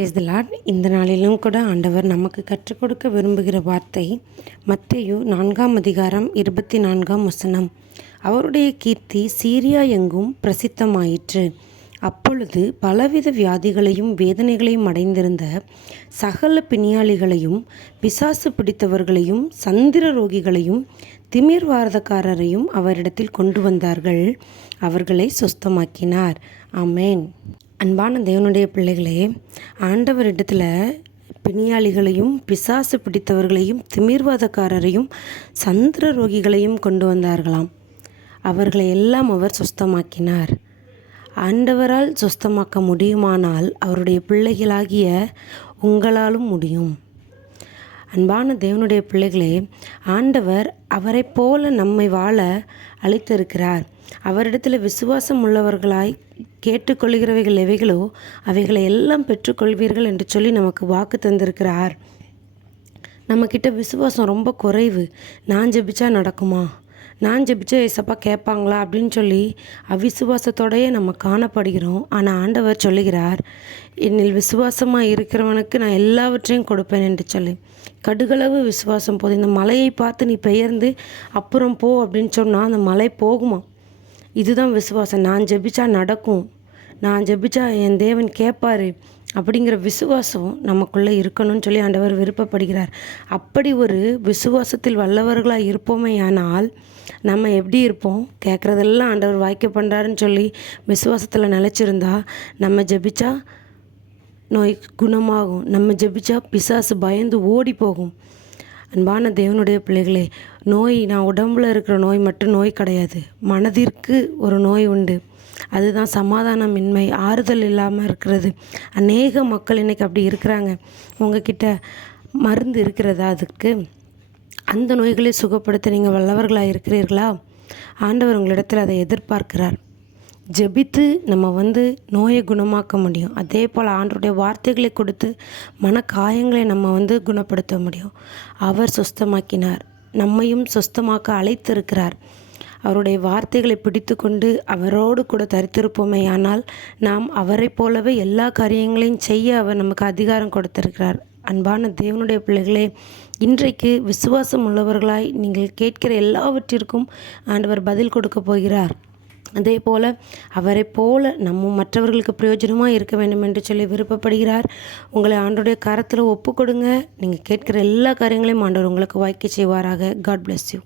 Praise the Lord. இந்த நாளிலும் கூட ஆண்டவர் நமக்கு கற்றுக் கொடுக்க விரும்புகிற வார்த்தை மத்தேயு 4:24. அவருடைய கீர்த்தி சீரியா எங்கும் பிரசித்தமாயிற்று. அப்பொழுது பலவித வியாதிகளையும் வேதனைகளையும் அடைந்திருந்த சகல பிணியாளிகளையும் பிசாசு பிடித்தவர்களையும் சந்திர ரோகிகளையும் திமிர்வாதக்காரரையும் அவரிடத்தில் கொண்டு வந்தார்கள். அவர்களை சுஸ்தமாக்கினார். ஆமேன். அன்பான தேவனுடைய பிள்ளைகளே, ஆண்டவரிடத்தில் பிணியாளிகளையும் பிசாசு பிடித்தவர்களையும் திமிர்வாதக்காரரையும் சந்திர ரோகிகளையும் கொண்டு வந்தார்களாம். அவர்களை எல்லாம் அவர் சுஸ்தமாக்கினார். ஆண்டவரால் சுஸ்தமாக்க முடியுமானால் அவருடைய பிள்ளைகளாகிய உங்களாலும் முடியும். அன்பான தேவனுடைய பிள்ளைகளே, ஆண்டவர் அவரை போல நம்மை வாழ அழைத்திருக்கிறார். அவரிடத்தில் விசுவாசம் உள்ளவர்களாய் கேட்டுக்கொள்கிறவைகள் எவைகளோ அவைகளை எல்லாம் பெற்றுக்கொள்வீர்கள் என்று சொல்லி நமக்கு வாக்கு தந்திருக்கிறார். நம்மக்கிட்ட விசுவாசம் ரொம்ப குறைவு. நான் ஜெபிச்சா நடக்குமா, நான் ஜெபிச்சா ஏசப்பா கேட்பாங்களா அப்படின்னு சொல்லி அவிசுவாசத்தோடையே நம்ம காணப்படுகிறோம். ஆனால் ஆண்டவர் சொல்லுகிறார், என்னில் விசுவாசமாக இருக்கிறவனுக்கு நான் எல்லாவற்றையும் கொடுப்பேன் என்று சொல்லி. கடுகளவு விசுவாசம் போதும். இந்த மலையை பார்த்து நீ பெயர்ந்து அப்புறம் போ அப்படின்னு சொன்னால் அந்த மலை போகுமா? இதுதான் விசுவாசம். நான் ஜெபிச்சா நடக்கும், நான் ஜெபிச்சா என் தேவன் கேட்பாரு அப்படிங்கிற விசுவாசம் நமக்குள்ளே இருக்கணும்னு சொல்லி ஆண்டவர் விருப்பப்படுகிறார். அப்படி ஒரு விசுவாசத்தில் வல்லவர்களாக இருப்போமே ஆனால் நம்ம எப்படி இருப்போம்? கேட்குறதெல்லாம் ஆண்டவர் வாய்க்க பண்ணுறாருன்னு சொல்லி விசுவாசத்தில் நிலச்சிருந்தா நம்ம ஜெபிச்சா நோய் குணமாகும், நம்ம ஜெபிச்சா பிசாசு பயந்து ஓடி போகும். அன்பான தேவனுடைய பிள்ளைகளே, நான் உடம்புல இருக்கிற நோய் மட்டும் நோய் கிடையாது. மனதிற்கு ஒரு நோய் உண்டு. அதுதான் சமாதானமின்மை, ஆறுதல் இல்லாமல் இருக்கிறது. அநேக மக்கள் இன்றைக்கி அப்படி இருக்கிறாங்க. உங்ககிட்ட மருந்து இருக்கிறதா அதுக்கு? அந்த நோய்களை சுகப்படுத்த நீங்கள் வல்லவர்களாக இருக்கிறீர்களா? ஆண்டவர் உங்களிடத்தில் அதை எதிர்பார்க்கிறார். ஜெபித்து நம்ம நோயை குணமாக்க முடியும். அதே போல் ஆண்டவருடைய வார்த்தைகளை கொடுத்து மனக்காயங்களை நம்ம குணப்படுத்த முடியும். அவர் சுஸ்தமாக்கினார், நம்மையும் சுஸ்தமாக்க அழைத்திருக்கிறார். அவருடைய வார்த்தைகளை பிடித்து கொண்டு அவரோடு கூட தரித்திருப்போமே ஆனால் நாம் அவரை போலவே எல்லா காரியங்களையும் செய்ய அவர் நமக்கு அதிகாரம் கொடுத்திருக்கிறார். அன்பான தேவனுடைய பிள்ளைகளே, இன்றைக்கு விசுவாசம் உள்ளவர்களாய் நீங்கள் கேட்கிற எல்லாவற்றிற்கும் ஆண்டவர் பதில் கொடுக்க போகிறார். அதே போல் அவரை போல நம்ம மற்றவர்களுக்கு பிரயோஜனமாக இருக்க வேண்டும் என்று சொல்லி விருப்பப்படுகிறார். உங்களை ஆண்டவருடைய கரத்தில் ஒப்பு கொடுங்க. நீங்கள் கேட்கிற எல்லா காரியங்களையும் ஆண்டவர் உங்களுக்கு வாய்க்க செய்வாராக. God bless you.